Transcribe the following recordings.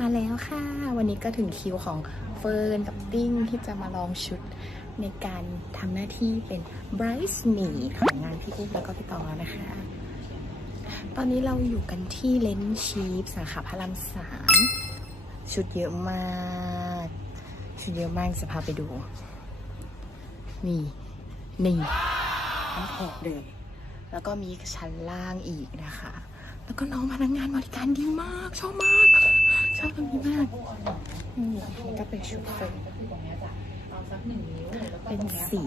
มาแล้วค่ะ วันนี้ก็ถึงคิวของเฟิร์นกับติ้งที่จะมาลองชุดในการทำหน้าที่เป็น bridesmaid ของงานพี่อุ๊บแล้วก็พี่ตองนะคะ ตอนนี้เราอยู่กันที่เลนชีฟสาขาพระรามสามชุดเยอะมาก ชุดเยอะมากจะพาไปดู นี่ นี่ทั้งแถบเลยแล้วก็มีชั้นล่างอีกนะคะ แล้วก็น้องพนักงานบริการดีมาก ชอบมาก อบตรงนี้มากนี่นี่ก็เป็นชุดเฟร์นเป็นสี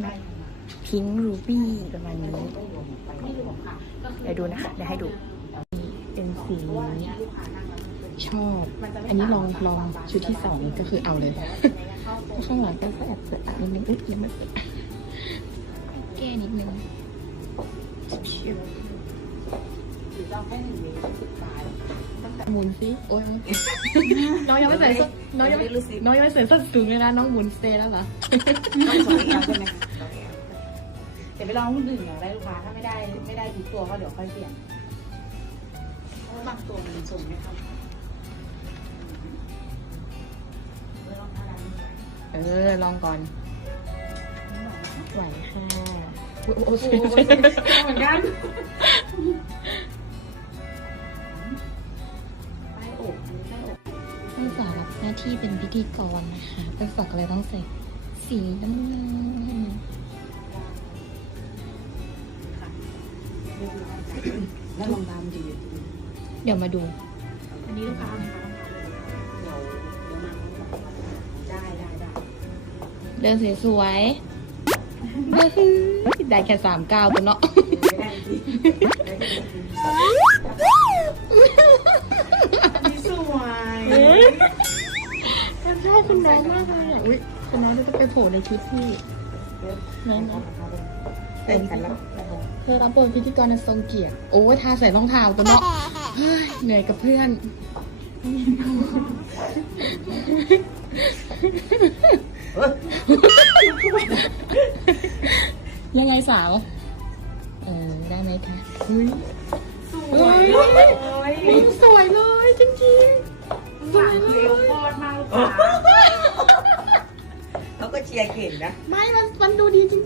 แบบพิงค์รูบี้ประมาณนี้เดี๋ยวดูนะคะเดี๋ยวให้ดูเป็นสีชอบ อันนี้ลองลองชุดที่สองก็คือเอาเลยข้างหลังก็แอบเปิดอัดนิดนึงอุ๊ยยังไม่เปิดแก้นิดนึง ชิวหมุนสิโอ้ยน้องยังไม่ใส่ส้นน้องยังไม่น้องยังไม่ใส่ส้นสูงเลยนะน้องหมุนสเตย์แล้วเหรอต้องสองเอลใช่ไหมคะสองเดี๋ยวไปลองรุ่นอื่นก่อนได้ลูกค้าถ้าไม่ได้ไม่ได้ทุกตัวก็เดี๋ยวค่อยเปลี่ยนเพราะบางตัวมันส่งไม่เข้าไม่ต้องอะไรไม่ไหวเออลองก่อนไหวค่ะโอ้โหเหมือนกัน ที่เป็นพิธีกรนะคะเป็นสักอะไรต้องใส่สีน้ำเงินค่ะแล้วลองดามดีเดี๋ยวมาดู อันนี้ลูกค้าไหมคะเดี๋ยวเดี๋ยวมาได้ได้ได้เดินสวยๆได้แค่สามเก้าตัวเนาะสวย ทำได้คุณน้องมากเลยอะอุ้ยคุณน้องจะไปโผล่ในคลิปที่นั่นนะเป็นกันแล้วเธอรับบทพิธีกรในทรงเกียรติโอ้ยทาใส่รองเท้าตัวเนาะเฮ้ยเหนื่อยกับเพื่อนยังไงสาว เออ ได้ไหมคะเฮ้ยสวยวิ่งสวยเลยจริง ๆสวยเลเอยวคอดมากลูกค้าเขาก็เชียร์เก่งนะ ไม่มันมันดูดีจริง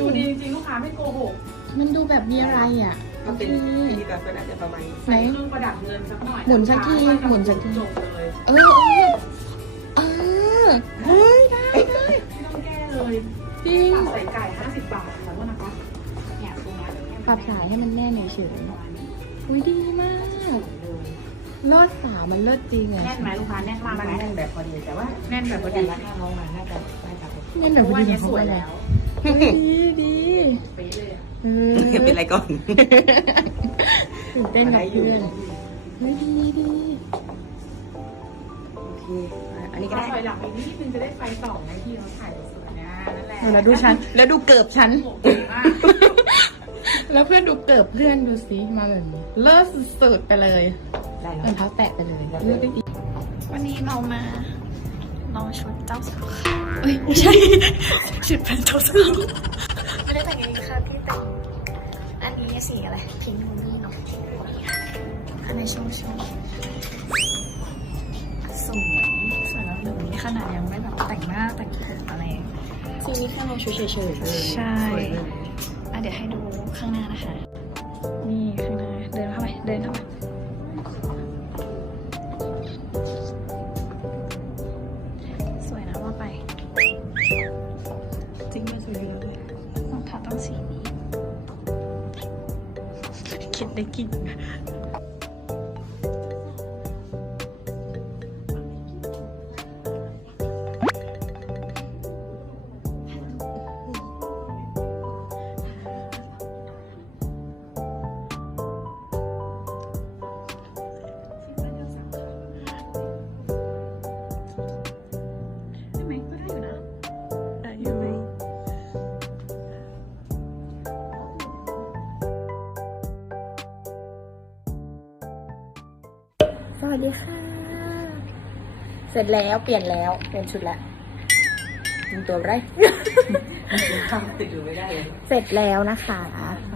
ดูดีจริงๆลูกค้าไม่โกหกๆมันดูแบบมีอะไรอะก็เป็นโอพิเคธีกรก็น่าจะประมาณนี้ไหน ใส่เครื่องประดับเงินสักหน่อยหมุนสักทีหมุนสักที จบเลยเออเออเออเฮ้ยได้ได้ไม่ต้องแก้เลยจริง ปรับใส่ไก่ 50 บาทขอโทษนะคะเนี่ยตรงเนี้ยปรับสายให้มันแน่นเฉยประมาณนี้ๆอุ้ยดีมาก เลย เลิศสาวมันเลิศจริงอะแน่นไหมลูกค้าแน่นมากมันไหมแน่นแบบพอดีแต่ว่าแน่นแบบพอแต่ดีละข้างเขามาน่าจะได้ครับแน่นเพแบบราะว่าดีเนี้ยสวยแล้ว ดีดีเป๊ะเลยอะเออเป็นไรก่อนตื่นเต้นกับเพื่อนเฮ้ยดีดีโอเคอะอันนี้ก็ได้ถอยหลังอีกนิดนึงจะได้ไฟส่องให้พี่เขาถ่ายสวยๆนะนั่นแหละแล้วดูฉันแล้วดูเกิบฉัน โอ้โหเก่งมากแล้วเพื่อนดูเกิบเพื่อนดูสิมาแบบนี้เลิศสุดๆไปเลย ได้รแล้องวเท้าแตะไปเลยเลือกได้ดีวันนี้เรามาลองชุดเจ้าสาวค่ะเอ้ยไม่ใช่ ชุดเป็นเจ้าสาวไม่ได้แต่งเองค่ะพี่แต่งอันนี้สีอะไรพิงค์มูนี่เนาะอันในช่วงช่วงสวยสวยแล้วแบบนี้ขนาดยังไม่แบบแต่งหน้าแต่งผมอะไรซีนี้แค่ลองชุดเฉยๆใช่อะเดี๋ยวให้ดูข้างหน้านะคะ นี่ข้างหน้าเดินเข้าไปเดินเข้าไป คิด วัสดีค่ะ เสร็จแล้วเปลี่ยนแล้วเปลี่ยนชุดแล้วทำตัวไรข้ามติดอยู่ไม่ได้เลยเสร็จแล้วนะคะ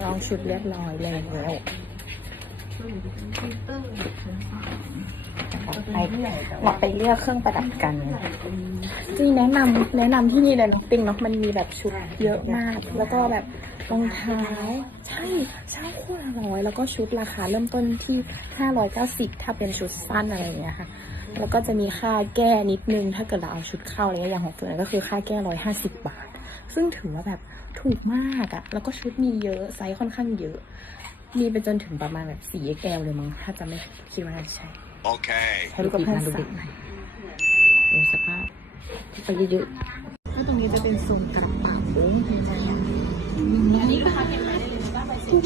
ลองชุดเรียบร้อยแล้วไปเราไปเลือกเครื่องประดับกันจริงแนะนำแนะนำที่นี่เลยเนาะติงเนาะมันมีแบบชุดเยอะมาก แล้วก็แบบ รองเท้าใช่เช่าคู่ละร้อยแล้วก็ชุดราคาเริ่มต้นที่ 590 ถ้าเป็นชุดสั้นอะไรอย่างเงี้ยค่ะ แล้วก็จะมีค่าแก้นิดนึง ถ้าเกิดเราเอาชุดเข้าอะไรเงี้ยอย่างของเฟิร์นก็คือค่าแก้ร้อยห้าสิบบาท ซึ่งถือว่าแบบถูกมากอะแล้วก็ชุดมีเยอะไซส์ค่อนข้างเยอะ มีไปจนถึงประมาณแบบสี่ XL เลยมั้งถ้าจะไม่คิดว่าน่าจะใช่ Okay. ใช้ลูกกับเพื่อนสามดูสภาพไปเยอะก็ตรงนี้จะเป็นทรงกระเป๋า อันนี้ลูกค้าเก็บไว้ได้เลยนะใบเสร็จ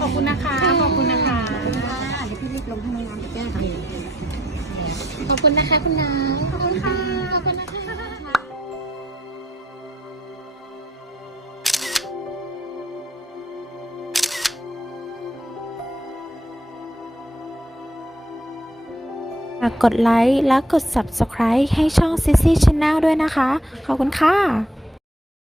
ขอบคุณนะคะ ขอบคุณนะคะๆเดี๋ยวพี่รีบลงให้น้องแก้ค่ะขอบคุณนะคะคุณนายขอบคุณค่ะ ขอบคุณนะคะฝากกดไลค์และกด Subscribe ให้ช่อง Sissy Channel ด้วยนะคะ ขอบคุณค่ะ